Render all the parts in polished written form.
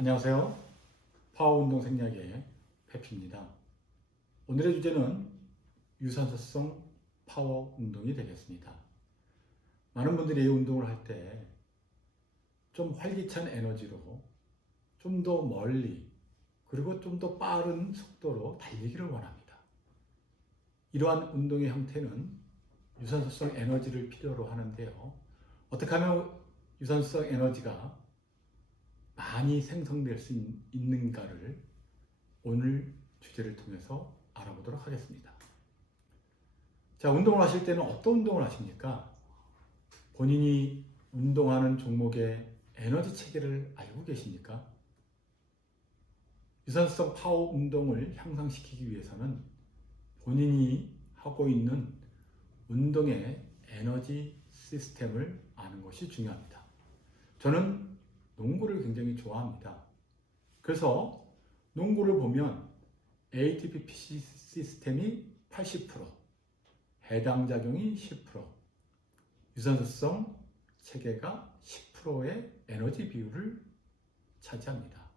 안녕하세요. 파워운동 생략의 페피입니다. 오늘의 주제는 유산소성 파워 운동이 되겠습니다. 많은 분들이 이 운동을 할 때 좀 활기찬 에너지로 좀 더 멀리 그리고 좀 더 빠른 속도로 달리기를 원합니다. 이러한 운동의 형태는 유산소성 에너지를 필요로 하는데요. 어떻게 하면 유산소성 에너지가 많이 생성될 수 있는가를 오늘 주제를 통해서 알아보도록 하겠습니다. 자, 운동을 하실 때는 어떤 운동을 하십니까? 본인이 운동하는 종목의 에너지 체계를 알고 계십니까? 유산소성 파워 운동을 향상시키기 위해서는 본인이 하고 있는 운동의 에너지 시스템을 아는 것이 중요합니다. 저는 농구를 굉장히 좋아합니다. 그래서 농구를 보면 ATP 시스템이 80%, 해당 작용이 10%, 유산소성 체계가 10%의 에너지 비율을 차지합니다.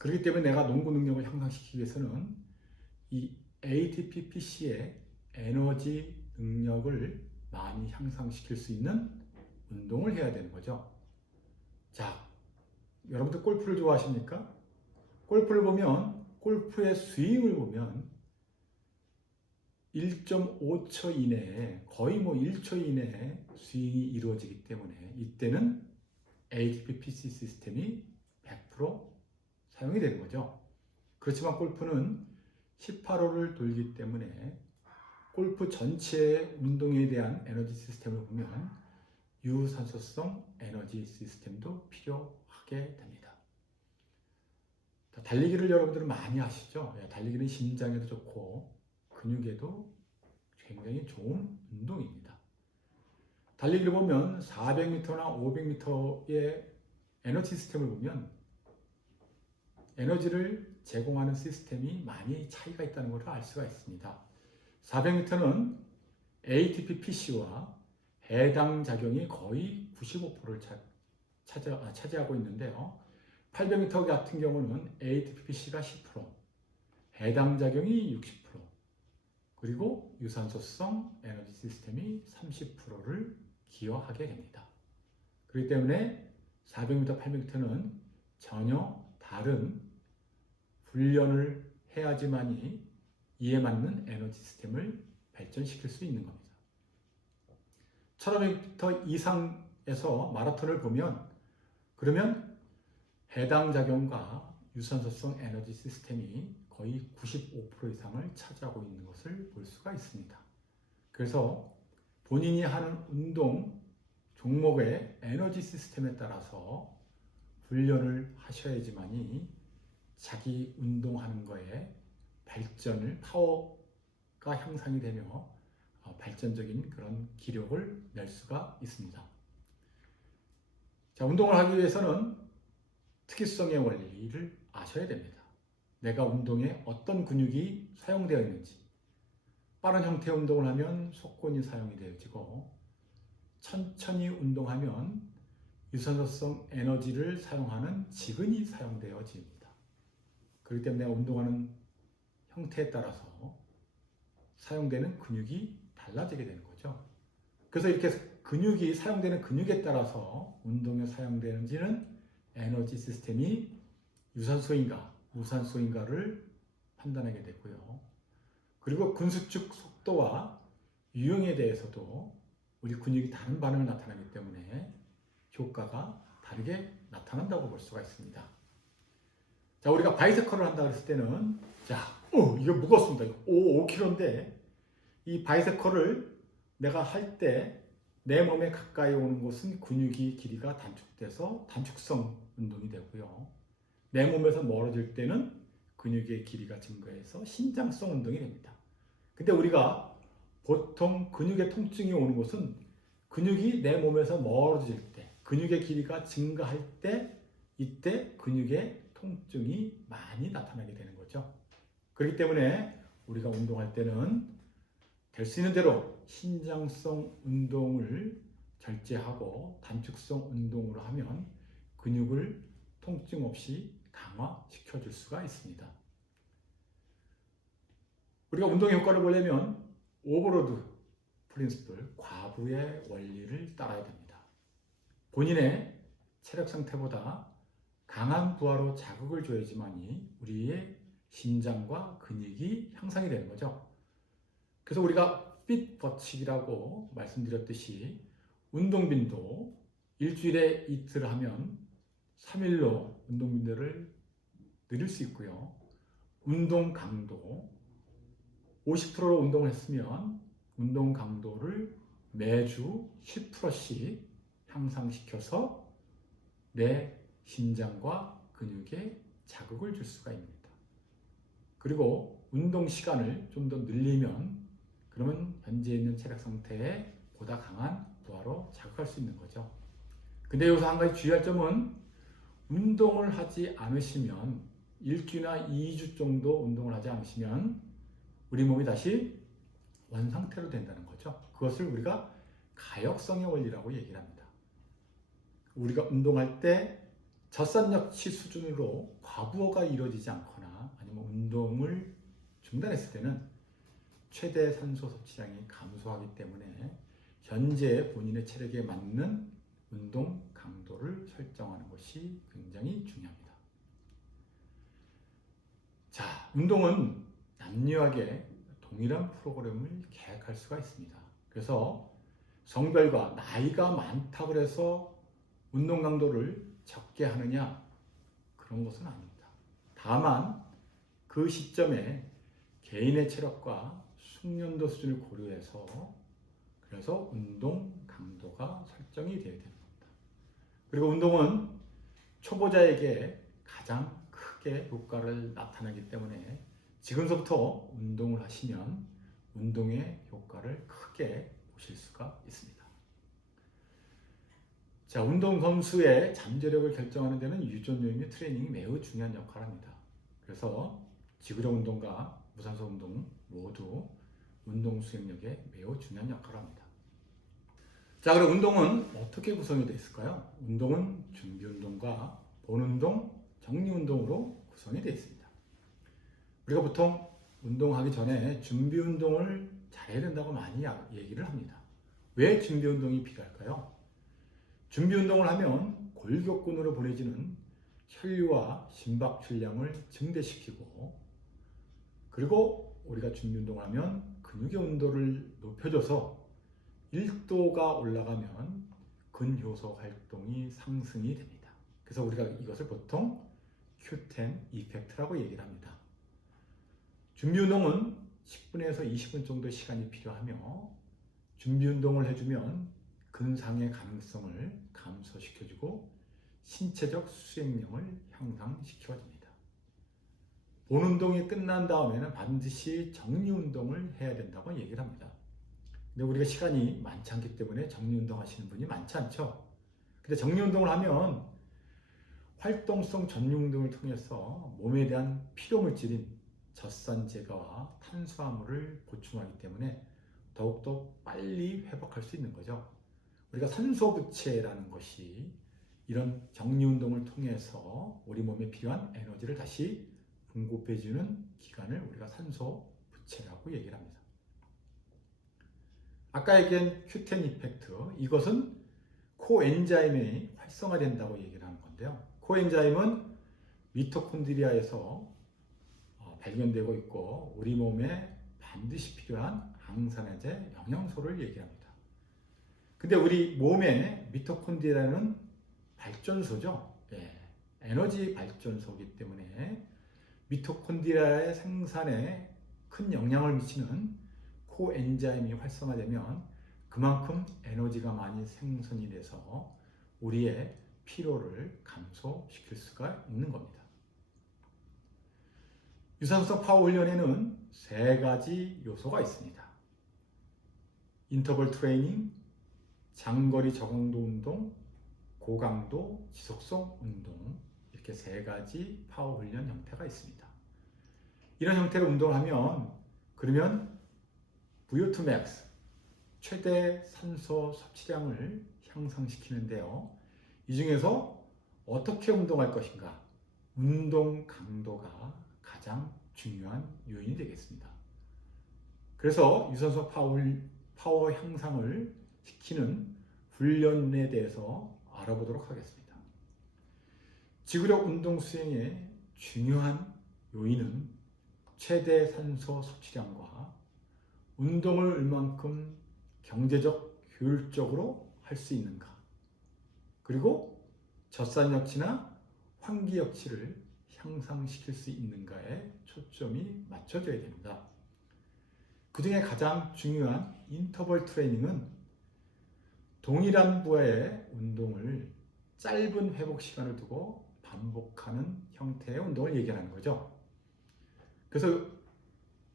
그렇기 때문에 내가 농구 능력을 향상시키기 위해서는 이 ATPC의 에너지 능력을 많이 향상시킬 수 있는 운동을 해야 되는 거죠. 자, 여러분들 골프를 좋아하십니까? 골프를 보면 골프의 스윙을 보면 1.5초 이내에 거의 1초 이내에 스윙이 이루어지기 때문에 이때는 ATP-PC 시스템이 100% 사용이 되는 거죠. 그렇지만 골프는 18홀을 돌기 때문에 골프 전체의 운동에 대한 에너지 시스템을 보면 유산소성 에너지 시스템도 필요하게 됩니다. 달리기를 여러분들은 많이 하시죠? 달리기는 심장에도 좋고 근육에도 굉장히 좋은 운동입니다. 달리기를 보면 400m나 500m의 에너지 시스템을 보면 에너지를 제공하는 시스템이 많이 차이가 있다는 것을 알 수가 있습니다. 400m는 ATP-PC와 해당 작용이 거의 95%를 차지하고 있는데요. 800m 같은 경우는 ATP-PC가 10%, 해당 작용이 60%, 그리고 유산소성 에너지 시스템이 30%를 기여하게 됩니다. 그렇기 때문에 400m, 800m는 전혀 다른 훈련을 해야지만이 이에 맞는 에너지 시스템을 발전시킬 수 있는 겁니다. 1500m 이상에서 마라톤을 보면 그러면 해당 작용과 유산소성 에너지 시스템이 거의 95% 이상을 차지하고 있는 것을 볼 수가 있습니다. 그래서 본인이 하는 운동 종목의 에너지 시스템에 따라서 훈련을 하셔야지만이 자기 운동하는 거에 발전을 파워가 향상이 되며 발전적인 그런 기력을 낼 수가 있습니다. 자, 운동을 하기 위해서는 특이성의 원리를 아셔야 됩니다. 내가 운동에 어떤 근육이 사용되어 있는지, 빠른 형태의 운동을 하면 속근이 사용이 되어지고 천천히 운동하면 유산소성 에너지를 사용하는 지근이 사용되어집니다. 그렇기 때문에 내가 운동하는 형태에 따라서 사용되는 근육이 달라지게 되는 거죠. 그래서 이렇게 근육이 사용되는 근육에 따라서 운동에 사용되는지는 에너지 시스템이 유산소인가 무산소인가를 판단하게 되고요. 그리고 근수축 속도와 유형에 대해서도 우리 근육이 다른 반응을 나타나기 때문에 효과가 다르게 나타난다고 볼 수가 있습니다. 자, 우리가 바이세컬을 한다 그랬을 때는 이거 무겁습니다. 5kg인데 이 바이세컬을 내가 할 때 내 몸에 가까이 오는 곳은 근육이 길이가 단축돼서 단축성 운동이 되고요. 내 몸에서 멀어질 때는 근육의 길이가 증가해서 신장성 운동이 됩니다. 근데 우리가 보통 근육의 통증이 오는 곳은 근육이 내 몸에서 멀어질 때, 근육의 길이가 증가할 때, 이때 근육의 통증이 많이 나타나게 되는 거죠. 그렇기 때문에 우리가 운동할 때는 될 수 있는 대로 신장성 운동을 절제하고 단축성 운동으로 하면 근육을 통증 없이 강화시켜 줄 수가 있습니다. 우리가 운동의 효과를 보려면 오버로드 프린시플, 과부의 원리를 따라야 됩니다. 본인의 체력 상태보다 강한 부하로 자극을 줘야지만이 우리의 심장과 근육이 향상이 되는 거죠. 그래서 우리가 핏 버칙이라고 말씀드렸듯이 운동 빈도 일주일에 이틀 하면 3일로 운동 빈도를 늘릴 수 있고요. 운동 강도 50%로 운동을 했으면 운동 강도를 매주 10%씩 향상시켜서 내 심장과 근육에 자극을 줄 수가 있습니다. 그리고 운동 시간을 좀 더 늘리면 그러면 현재 있는 체력 상태에 보다 강한 부하로 자극할 수 있는 거죠. 근데 여기서 한 가지 주의할 점은 운동을 하지 않으시면 일주나 2주 정도 운동을 하지 않으시면 우리 몸이 다시 원상태로 된다는 거죠. 그것을 우리가 가역성의 원리라고 얘기를 합니다. 우리가 운동할 때 젖산력치 수준으로 과부하가 이루어지지 않거나 아니면 운동을 중단했을 때는 최대 산소 섭취량이 감소하기 때문에 현재 본인의 체력에 맞는 운동 강도를 설정하는 것이 굉장히 중요합니다. 자, 운동은 남녀하게 동일한 프로그램을 계획할 수가 있습니다. 그래서 성별과 나이가 많다고 해서 운동 강도를 적게 하느냐 그런 것은 아닙니다. 다만 그 시점에 개인의 체력과 숙련도 수준을 고려해서 그래서 운동 강도가 설정이 되어야 되는 겁니다. 그리고 운동은 초보자에게 가장 크게 효과를 나타내기 때문에 지금서부터 운동을 하시면 운동의 효과를 크게 보실 수가 있습니다. 자, 운동 선수의 잠재력을 결정하는 데는 유전력 및 트레이닝이 매우 중요한 역할을 합니다. 그래서 지구력 운동과 무산소 운동 모두 운동 수행력에 매우 중요한 역할을 합니다. 자, 그럼 운동은 어떻게 구성이 되어 있을까요? 운동은 준비 운동과 본 운동, 정리 운동으로 구성이 되어 있습니다. 우리가 보통 운동하기 전에 준비 운동을 잘해야 된다고 많이 얘기를 합니다. 왜 준비 운동이 필요할까요? 준비 운동을 하면 골격근으로 보내지는 혈류와 심박출량을 증대시키고 그리고 우리가 준비 운동을 하면 근육의 온도를 높여줘서 1도가 올라가면 근효소 활동이 상승이 됩니다. 그래서 우리가 이것을 보통 Q10 이펙트라고 얘기를 합니다. 준비 운동은 10분에서 20분 정도 시간이 필요하며 준비 운동을 해주면 근상의 가능성을 감소시켜주고 신체적 수행력을 향상시켜줍니다. 본 운동이 끝난 다음에는 반드시 정리 운동을 해야 된다고 얘기를 합니다. 근데 우리가 시간이 많지 않기 때문에 정리 운동 하시는 분이 많지 않죠. 근데 정리 운동을 하면 활동성 전리 운동을 통해서 몸에 대한 피로물질인 젖산 제거와 탄수화물을 보충하기 때문에 더욱더 빨리 회복할 수 있는 거죠. 우리가 산소 부채라는 것이 이런 정리 운동을 통해서 우리 몸에 필요한 에너지를 다시 공급해주는 기관을 우리가 산소 부채라고 얘기를 합니다. 아까 얘기한 Q10 이펙트, 이것은 코엔자임이 활성화된다고 얘기를 하는 건데요. 코엔자임은 미토콘드리아에서 발견되고 있고 우리 몸에 반드시 필요한 항산화제, 영양소를 얘기합니다. 근데 우리 몸의 미토콘드리아는 발전소죠. 에너지 발전소이기 때문에 미토콘드리아의 생산에 큰 영향을 미치는 코엔자임이 활성화되면 그만큼 에너지가 많이 생성이 돼서 우리의 피로를 감소시킬 수가 있는 겁니다. 유산소 파워 훈련에는 3가지 요소가 있습니다. 인터벌 트레이닝, 장거리 저강도 운동, 고강도 지속성 운동, 이렇게 3가지 파워 훈련 형태가 있습니다. 이런 형태로 운동을 하면 그러면 VO2 max, 최대 산소 섭취량을 향상시키는데요. 이 중에서 어떻게 운동할 것인가? 운동 강도가 가장 중요한 요인이 되겠습니다. 그래서 유산소 파워 향상을 시키는 훈련에 대해서 알아보도록 하겠습니다. 지구력 운동 수행의 중요한 요인은 최대 산소 섭취량과 운동을 얼만큼 경제적 효율적으로 할 수 있는가, 그리고 젖산력치나 환기역치를 향상시킬 수 있는가에 초점이 맞춰져야 됩니다. 그 중에 가장 중요한 인터벌 트레이닝은 동일한 부하의 운동을 짧은 회복 시간을 두고 반복하는 형태의 운동을 얘기하는 거죠. 그래서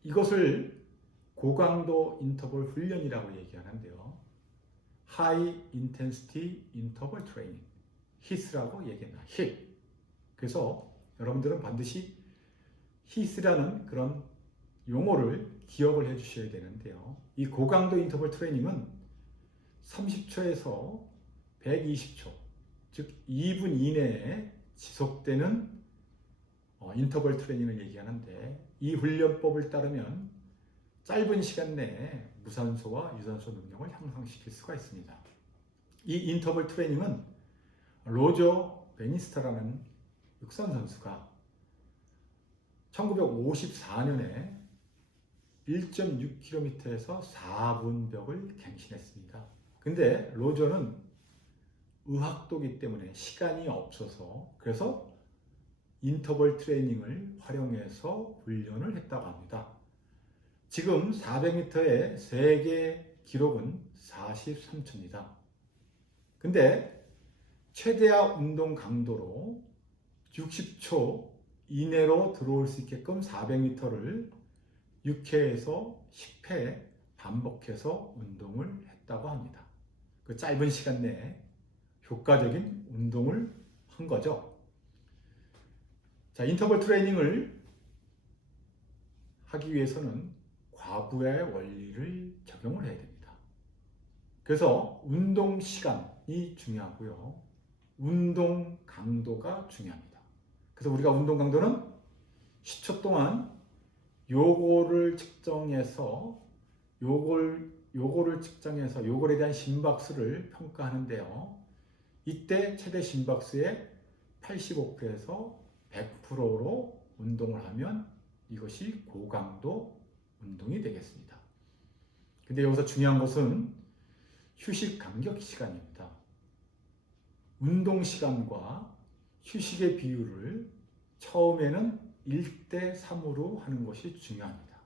이것을 고강도 인터벌 훈련이라고 얘기하는데요. High Intensity Interval Training, HIIT라고 얘기합니다. HIIT. 그래서 여러분들은 반드시 HIIT라는 그런 용어를 기억을 해 주셔야 되는데요. 이 고강도 인터벌 트레이닝은 30초에서 120초, 즉 2분 이내에 지속되는 인터벌 트레이닝을 얘기하는데, 이 훈련법을 따르면 짧은 시간 내에 무산소와 유산소 능력을 향상시킬 수가 있습니다. 이 인터벌 트레이닝은 로저 베니스터라는 육상 선수가 1954년에 1.6km에서 4분벽을 갱신했습니다. 근데 로저는 의학도기 때문에 시간이 없어서, 그래서 인터벌 트레이닝을 활용해서 훈련을 했다고 합니다. 지금 400m의 세계 기록은 43초입니다. 근데 최대화 운동 강도로 60초 이내로 들어올 수 있게끔 400m를 6회에서 10회 반복해서 운동을 했다고 합니다. 그 짧은 시간 내에 효과적인 운동을 한 거죠. 자, 인터벌 트레이닝을 하기 위해서는 과부하의 원리를 적용을 해야 됩니다. 그래서 운동 시간이 중요하고요. 운동 강도가 중요합니다. 그래서 우리가 운동 강도는 10초 동안 요거를 측정해서 요거에 대한 심박수를 평가하는데요. 이때 최대 심박수의 85%에서 100%로 운동을 하면 이것이 고강도 운동이 되겠습니다. 근데 여기서 중요한 것은 휴식 간격 시간입니다. 운동 시간과 휴식의 비율을 처음에는 1대3으로 하는 것이 중요합니다.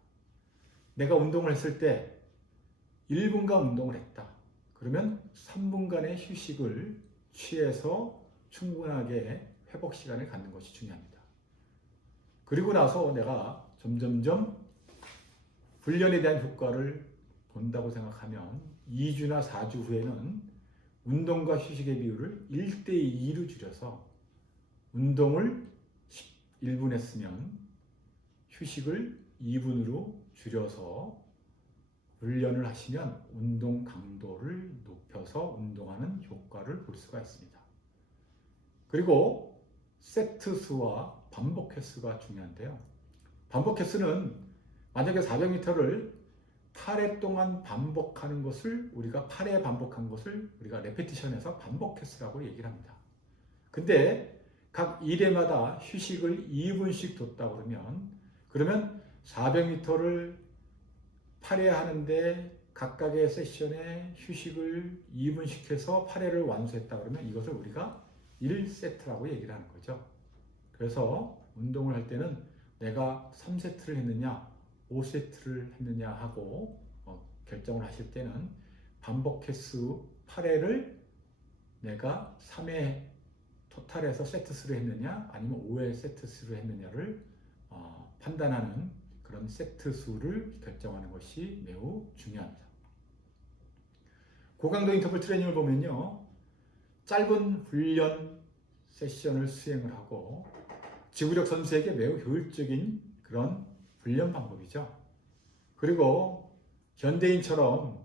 내가 운동을 했을 때 1분간 운동을 했다. 그러면 3분간의 휴식을 취해서 충분하게 회복 시간을 갖는 것이 중요합니다. 그리고 나서 내가 점점점 훈련에 대한 효과를 본다고 생각하면 2주나 4주 후에는 운동과 휴식의 비율을 1대2로 줄여서 운동을 1분 했으면 휴식을 2분으로 줄여서 훈련을 하시면 운동 강도를 높여서 운동하는 효과를 볼 수가 있습니다. 그리고 세트 수와 반복 횟수가 중요한데요. 반복 횟수는 만약에 400m를 8회 동안 반복하는 것을 우리가 8회 반복한 것을 우리가 레피티션에서 반복 횟수라고 얘기를 합니다. 근데 각 1회마다 휴식을 2분씩 뒀다 그러면 400m를 8회 하는데 각각의 세션에 휴식을 2분씩 해서 8회를 완수했다 그러면 이것을 우리가 1세트라고 얘기를 하는 거죠. 그래서 운동을 할 때는 내가 3세트를 했느냐 5세트를 했느냐 하고 결정을 하실 때는 반복 횟수 8회를 내가 3회 토탈에서 세트 수를 했느냐 아니면 5회 세트 수를 했느냐를 판단하는 그런 세트 수를 결정하는 것이 매우 중요합니다. 고강도 인터벌 트레이닝을 보면요, 짧은 훈련 세션을 수행을 하고 지구력 선수에게 매우 효율적인 그런 훈련 방법이죠. 그리고 현대인처럼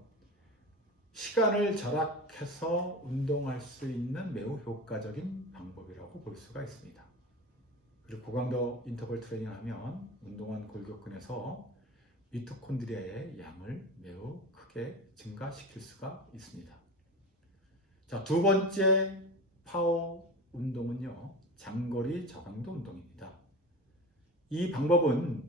시간을 절약해서 운동할 수 있는 매우 효과적인 방법이라고 볼 수가 있습니다. 그리고 고강도 인터벌 트레이닝을 하면 운동한 골격근에서 미토콘드리아의 양을 매우 크게 증가시킬 수가 있습니다. 자, 두 번째 파워 운동은요, 장거리 저강도 운동입니다. 이 방법은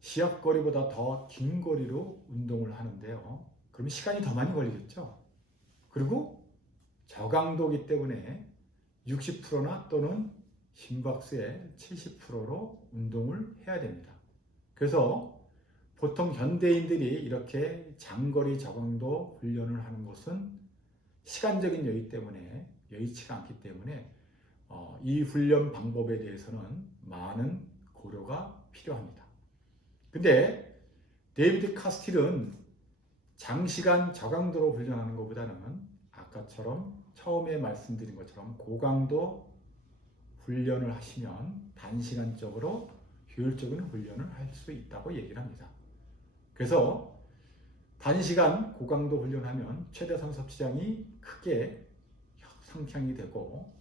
시합거리보다 더 긴 거리로 운동을 하는데요. 그러면 시간이 더 많이 걸리겠죠. 그리고 저강도이기 때문에 60%나 또는 심박수의 70%로 운동을 해야 됩니다. 그래서 보통 현대인들이 이렇게 장거리 저강도 훈련을 하는 것은 시간적인 여유 때문에 여의치가 않기 때문에 이 훈련 방법에 대해서는 많은 고려가 필요합니다. 근데 데이비드 카스틸은 장시간 저강도로 훈련하는 것보다는 아까처럼 처음에 말씀드린 것처럼 고강도 훈련을 하시면 단시간적으로 효율적인 훈련을 할 수 있다고 얘기를 합니다. 그래서 단시간 고강도 훈련하면 최대 산소 섭취량이 크게 상향이 되고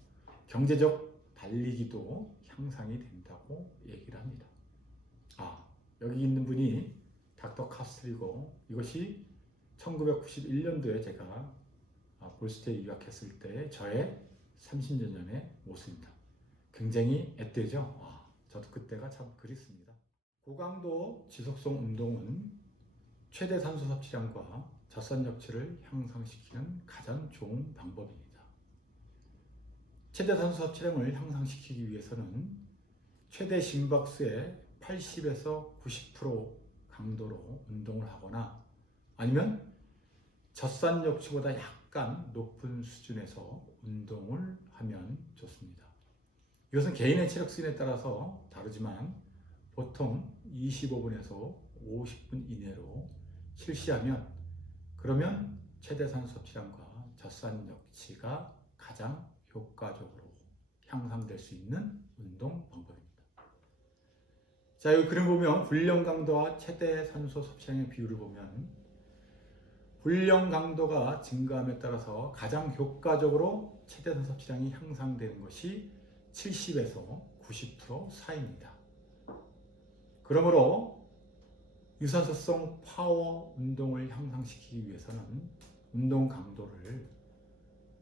경제적 달리기도 향상이 된다고 얘기를 합니다. 여기 있는 분이 닥터 카스틸이고 이것이 1991년도에 제가 볼스테이에 유학했을 때 저의 30년 전의 모습입니다. 굉장히 앳되죠? 저도 그때가 참 그립습니다. 고강도 지속성 운동은 최대 산소 섭취량과 젖산 역치를 향상시키는 가장 좋은 방법입니다. 최대 산소 섭취량을 향상시키기 위해서는 최대 심박수의 80에서 90% 강도로 운동을 하거나 아니면 젖산 역치보다 약간 높은 수준에서 운동을 하면 좋습니다. 이것은 개인의 체력 수준에 따라서 다르지만 보통 25분에서 50분 이내로 실시하면 그러면 최대 산소 섭취량과 젖산 역치가 가장 효과적으로 향상될 수 있는 운동 방법입니다. 자, 여기 그림 보면 훈련 강도와 최대 산소 섭취량의 비율을 보면 훈련 강도가 증가함에 따라서 가장 효과적으로 최대 산소 섭취량이 향상되는 것이 70에서 90% 사이입니다. 그러므로 유산소성 파워 운동을 향상시키기 위해서는 운동 강도를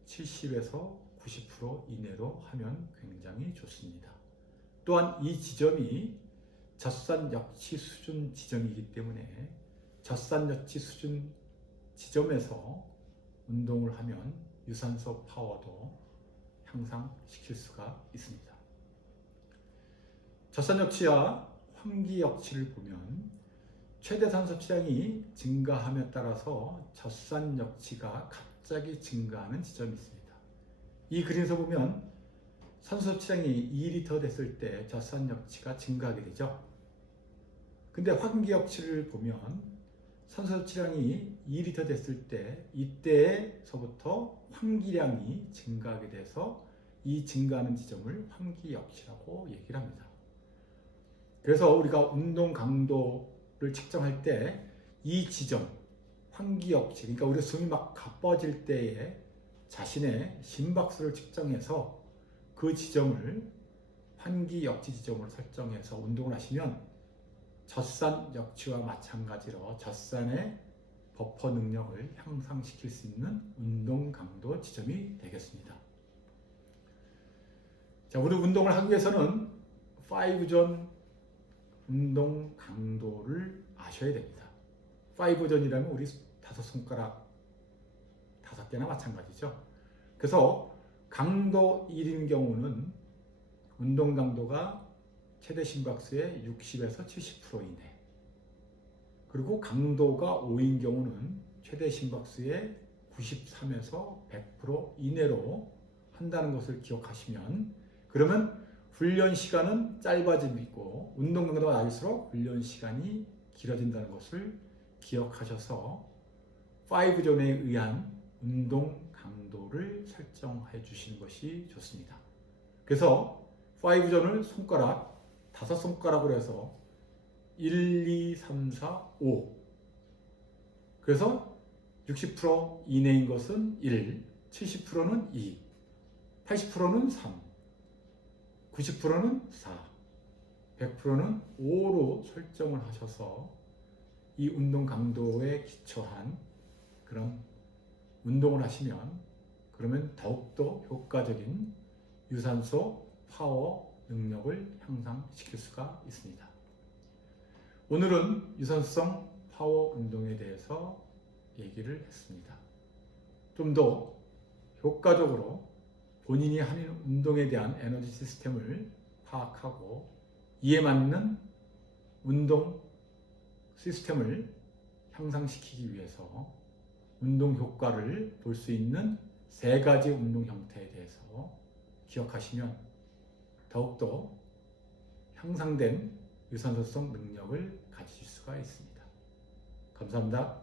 70에서 90% 이내로 하면 굉장히 좋습니다. 또한 이 지점이 젖산 역치 수준 지점이기 때문에 젖산 역치 수준 지점에서 운동을 하면 유산소 파워도 향상시킬 수가 있습니다. 젖산 역치와 환기 역치를 보면 최대 산소 섭취량이 증가함에 따라서 젖산 역치가 갑자기 증가하는 지점이 있습니다. 이 그림에서 보면 산소 섭취량이 2리터 됐을 때 젖산 역치가 증가하게 되죠. 근데 환기 역치를 보면 산소 섭취량이 2리터 됐을 때 이때서부터 환기량이 증가하게 돼서 이 증가하는 지점을 환기 역치라고 얘기를 합니다. 그래서 우리가 운동 강도를 측정할 때 이 지점, 환기 역치, 그러니까 우리 숨이 막 가빠질 때에 자신의 심박수를 측정해서 그 지점을 환기 역치 지점으로 설정해서 운동을 하시면 젖산 역치와 마찬가지로 젖산의 버퍼 능력을 향상시킬 수 있는 운동 강도 지점이 되겠습니다. 자, 우리 운동을 하기 위해서는 5존 운동 강도를 아셔야 됩니다. 5존이라면 우리 5손가락 5개나 마찬가지죠. 그래서 강도 1인 경우는 운동 강도가 최대 심박수의 60에서 70% 이내, 그리고 강도가 5인 경우는 최대 심박수의 93에서 100% 이내로 한다는 것을 기억하시면 그러면 훈련 시간은 짧아지고 운동 강도가 낮을수록 훈련 시간이 길어진다는 것을 기억하셔서 5존에 의한 운동 강도를 설정해 주시는 것이 좋습니다. 그래서 5존을 손가락 5손가락으로 해서 1, 2, 3, 4, 5 그래서 60% 이내인 것은 1, 70%는 2, 80%는 3, 90%는 4, 100%는 5로 설정을 하셔서 이 운동 강도에 기초한 그런 운동을 하시면 그러면 더욱더 효과적인 유산소 파워 능력을 향상시킬 수가 있습니다. 오늘은 유산성 파워 운동에 대해서 얘기를 했습니다. 좀 더 효과적으로 본인이 하는 운동에 대한 에너지 시스템을 파악하고 이에 맞는 운동 시스템을 향상시키기 위해서 운동 효과를 볼 수 있는 3가지 운동 형태에 대해서 기억하시면 더욱더 향상된 유산소성 능력을 가지실 수가 있습니다. 감사합니다.